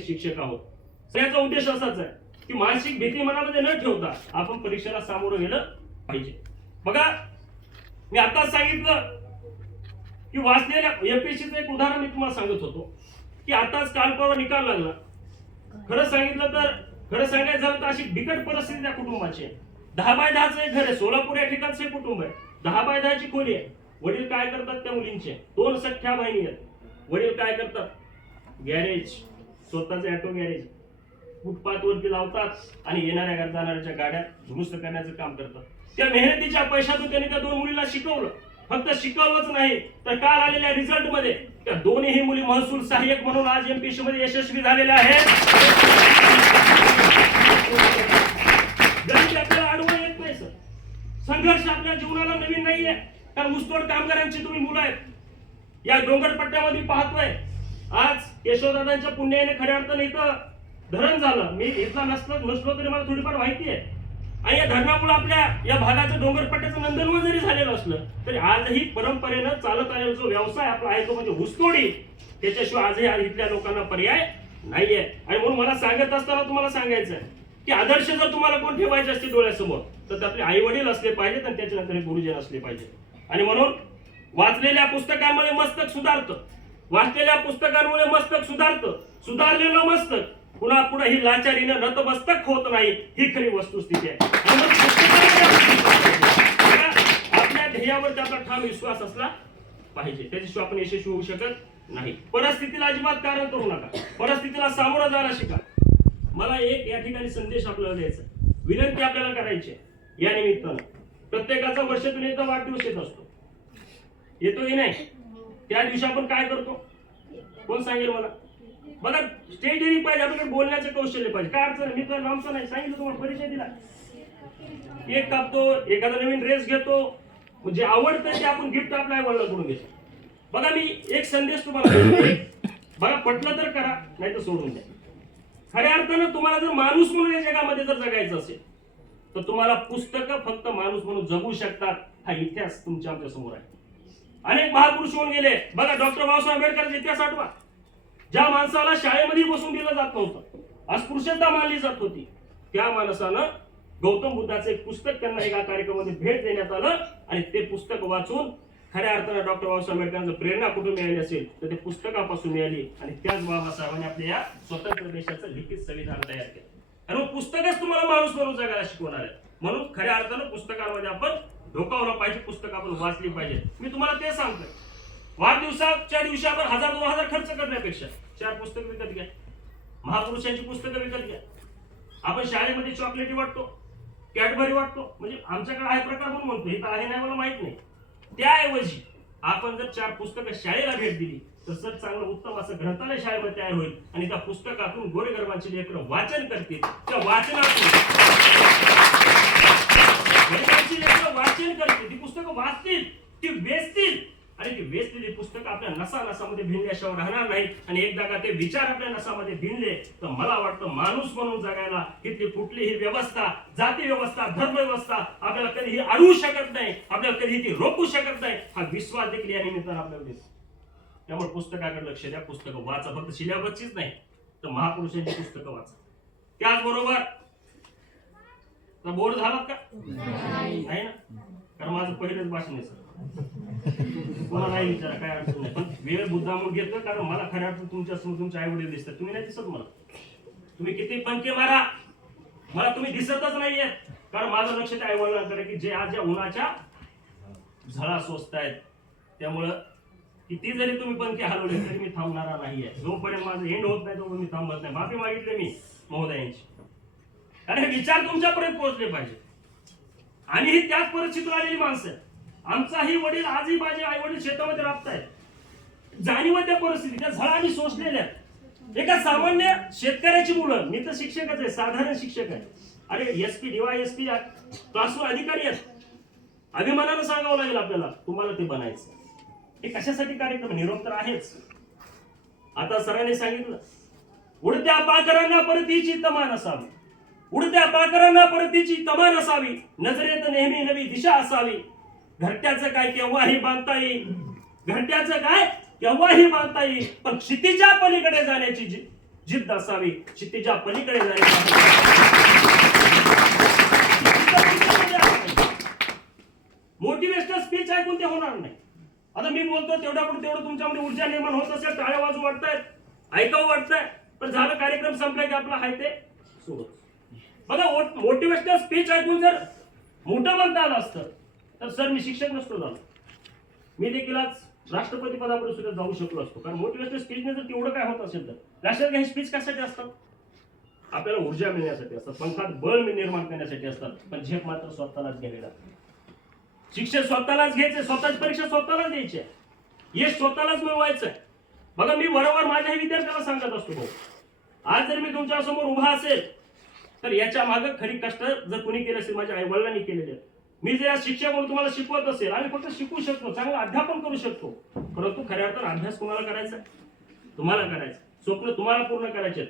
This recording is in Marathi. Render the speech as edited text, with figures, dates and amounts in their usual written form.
शिक्षक आहोत. सगळ्याचा उद्देश असाच आहे की मानसिक भीती मनामध्ये न ठेवता आपण परीक्षेला सामोरं गेलं पाहिजे. बघा, मी आताच सांगितलं की वाचलेल्या एमपीएससीचं एक उदाहरण मी तुम्हाला सांगत होतो की आताच काल परवा निकाल लागला. खरं सांगायचं झालं तर अशी बिकट परिस्थिती त्या कुटुंबाची आहे. 10x10चं एक घर आहे. सोलापूर या ठिकाणचं एक कुटुंब आहे. 10x10ची खोली आहे. वडील काय करतात त्या मुलींचे? 2 सख्या बहिणी आहेत. वडील काय करतात? गॅरेज, स्वतःचं ऑटो गॅरेज फुटपाथ वरती लावतात आणि येणाऱ्या जाणाऱ्याच्या गाड्या दुरुस्त करण्याचं काम करतात. त्या मेहनतीच्या पैशातून त्यांनी त्या 2 मुलीला शिकवलं. फक्त शिकवलंच नाही तर काल आलेल्या रिझल्ट मध्ये त्या दोन्ही मुली महसूल सहाय्यक म्हणून आज एमपीएससी मध्ये यशस्वी झालेल्या आहेत. गणित आपल्याला अडवून येत नाही सर. संघर्ष आपल्या जीवनाला नवीन नाहीये. कारण ऊसतोड कामगारांची तुम्ही मुलं आहेत. या डोंगर पट्ट्यामध्ये पाहतोय आज यशोदादांच्या पुण्याने खऱ्या अर्थाने इथं धरण झालं. मी इथला नसलो तरी मला थोडीफार माहिती आहे. आणि या धरणामुळे आपल्या या भागाचं डोंगरपट्ट्याचं नंदनवन जरी झालेलं असलं तरी आजही परंपरेनं चालत आलेला जो व्यवसाय आपला आहे तो म्हणजे ऊसतोडी, त्याच्याशिवाय आजही इथल्या लोकांना पर्याय नाहीये. आणि म्हणून मला सांगत असताना तुम्हाला सांगायचं आहे की आदर्श जर तुम्हाला कोण ठेवायचे असते डोळ्यासमोर तर आपले आई वडील असले पाहिजेत आणि त्याच्यानंतर गुरुजन असले पाहिजे. आणि म्हणून वाचलेल्या पुस्तकांमुळे मस्तक सुधारतं. वाचलेल्या पुस्तकांमुळे मस्तक सुधारतं. सुधारलेलं मस्तक पुन्हा पुढे ही लाचारीनं नतमस्तक होत नाही, ही खरी वस्तुस्थिती आहे. आपल्या ध्येयावर आपला ठाम विश्वास असला पाहिजे. त्याच्याशिवाय आपण यशस्वी होऊ शकत नाही. परिस्थितीला अजिबात कारण करू नका. परिस्थितीला सामोरं जायला शिका. मला एक या ठिकाणी संदेश आपल्याला द्यायचा, विनंती आपल्याला करायची या निमित्तानं. प्रत्येकाचा वर्षातून एकदा वाढदिवस येत असतो. येतो की नाही? त्या दिवशी आपण काय करतो कोण सांगेल मला? बघा, स्टेज येईल पाहिजे, आपल्याकडे बोलण्याचं कौशल्य पाहिजे. काय अडचण? मी तर नामचं नाही सांगितलं, तुम्हाला परिचय दिला. केक कापतो, एखादा नवीन ड्रेस घेतो, जे आवडतं ते आपण गिफ्ट आपल्या आईवडिलांकडून घेतो. बघा, मी एक संदेश तुम्हाला बघा, पटलं तर करा, नाही तर सोडून द्या. खऱ्या अर्थानं तुम्हाला जर माणूस म्हणून या जगामध्ये जर जगायचं असेल तर तुम्हाला पुस्तकं फक्त माणूस म्हणून जगू शकतात. हा इतिहास तुमच्या आमच्या समोर आहे. अनेक महापुरुष होऊन गेले. बघा, डॉक्टर बाबासाहेब आंबेडकरांचा इतिहास आठवा. ज्या माणसाला शाळेमध्ये बसून दिलं जात नव्हतं, अस्पृश्यता मानली जात होती, त्या माणसानं गौतम बुद्धाचं एक पुस्तक त्यांना एका कार्यक्रमामध्ये भेट देण्यात आलं आणि ते पुस्तक वाचून खऱ्या अर्थानं डॉक्टर बाबासाहेब आंबेडकरांचं प्रेरणा कुठून मिळाली असेल तर ते पुस्तकापासून मिळाली. आणि त्याच बाबासाहेबांनी आपल्या या स्वतंत्र देशाचं लिखित संविधान तयार केलं. आणि मग पुस्तकच तुम्हाला माणूस म्हणून जगायला शिकवणार आहे. म्हणून खऱ्या अर्थानं पुस्तकांमध्ये आपण डोकावलं पाहिजे, पुस्तक आपण वाचली पाहिजे. मी तुम्हाला ते सांगतोय, वाढदिवसाच्या दिवशी आपण 1000-2000 खर्च करण्यापेक्षा 4 पुस्तकं विकत घ्या. महापुरुषांची पुस्तकं विकत घ्या. आपण शाळेमध्ये चॉकलेटी वाटतो, कॅडबरी वाटतो, म्हणजे आमच्याकडे आहे प्रकार म्हणून म्हणतो, इथं आहे नाही मला माहित नाही. त्याऐवजी आपण जर 4 पुस्तकं शाळेला भेट दिली तर सर चांगलं उत्तम असं ग्रंथालय शाळेमध्ये तयार होईल आणि त्या पुस्तकातून गोरेगरबांचे लेकरं वाचन करतील. त्या वाचनातून वाचन करतील, ती पुस्तकं वाचतील, ती वेचतील आणि ती वेचलेली पुस्तकं आपल्या नसामध्ये भिनल्याशिवाय राहणार नाही. आणि एकदा का ते विचार आपल्या नसामध्ये भिनले तर मला वाटतं माणूस म्हणून जगायला इथली कुठलीही व्यवस्था, जाती व्यवस्था, धर्म व्यवस्था आपल्याला कधीही अडवू शकत नाही, आपल्याला कधीही ती रोखू शकत नाही. हा विश्वास देखील या निमित्तानं आपल्याला दिसतो. त्यामुळे पुस्तकाकडे लक्ष द्या. पुस्तकं वाचा. फक्त सिलेबसचीच नाही तर महापुरुषांची पुस्तकं वाचा. त्याचबरोबर बोर झालात का? नाही ना? कारण माझं पहिलंच भाषण आहे सर. कोणाला नाही विचारा, काय अडचण नाही. पण वेळ मुद्दामून घेतो कारण मला खऱ्या अर्थानं तुमच्या समोर तुमचे आई वडील दिसतात. तुम्ही नाही दिसत मला. तुम्ही किती पंखे मारा, मला तुम्ही दिसतच नाहीये. कारण माझं लक्ष त्या आई वडिलांकडे की जे आज या उन्हाच्या झळा सोसतायत. त्यामुळं किती जरी तुम्ही पंखे हलवले तरी मी थांबणारा नाहीये. जोपर्यंत माझं एंड होत नाही तोपर्यंत मी थांबत नाही. माफी मागितली मी महोदयांची. कारण हे विचार तुमच्यापर्यंत पोहोचले पाहिजे. आणि ही त्याच परिस्थितीत आलेली माणसं आहेत. आमचाही वडील आजही माझे आई वडील शेतामध्ये राबतायत. जाणीव त्या परिस्थिती, त्या झळा आम्ही सोसलेल्या. एका सामान्य शेतकऱ्याची मुलं, मी तर शिक्षकच आहे, साधारण शिक्षक आहे. अरे एसपी DYSP क्लासवर अधिकारी आहेत. अभिमानानं सांगावं लागेल आपल्याला, तुम्हाला ते बनायचं. हे कशासाठी कार्यक्रम? निरोप तर आहेच. आता सरांनी सांगितलं, उडत्या पाखरांना परतीची तमा नसावी. उडत्या पाखरांना परतीची तमा नसावी. नजरेत नेहमी नवी दिशा असावी. घरट्याचं काय केव्हाही बांधता येईल. घरट्याचं काय केव्हाही बांधता येईल. पण क्षितिजा पलीकडे जाण्याची जिद्द असावी, चित्तेच्या पलीकडे जाणे. मोटिवेशनल स्पीच ऐकून ते होणार नाही. आता मी बोलतो तेवढ्यापुढे तेवढं तुमच्यामध्ये ऊर्जा निर्माण होत असेल, टाळ्या वाजू वाटतायत, ऐकावं वाटतंय, पण झालं कार्यक्रम संपला की आपला आहे ते सोडत. बघा मोटिवेशनल स्पीच ऐकून जर मोठं बनता आलं असतं तर सर मी शिक्षक नसतो झालो, मी देखील आज राष्ट्रपती पदापर्यंत सुद्धा जाऊ शकलो असतो. कारण मोटिवेशनल स्पीचने जर तेवढं काय होत असेल तर लक्षात घ्या, हे स्पीच कशासाठी असतात? आपल्याला ऊर्जा मिळण्यासाठी असतात, पंखात बळ निर्माण करण्यासाठी असतात. पण झेप मात्र स्वतःलाच घ्यावी लागते. शिक्षण स्वतःलाच घ्यायचे, स्वतःची परीक्षा स्वतःलाच द्यायची, यश स्वतःलाच मिळवायचं आहे. बघा मी बरोबर माझ्याही विद्यार्थ्याला सांगत असतो, भाऊ आज जर मी तुमच्या समोर उभा असेल तर याच्या मागे खरी कष्ट जर कोणी केले असेल माझ्या आई वडिलांनी केलेले. मी जर शिक्षक म्हणून तुम्हाला शिकवत असेल, आम्ही फक्त शिकू शकतो, चांगलं अध्यापन करू शकतो, परंतु खऱ्या अर्थानं अभ्यास कोणाला करायचा? तुम्हाला करायचा. स्वप्न तुम्हाला पूर्ण करायचे.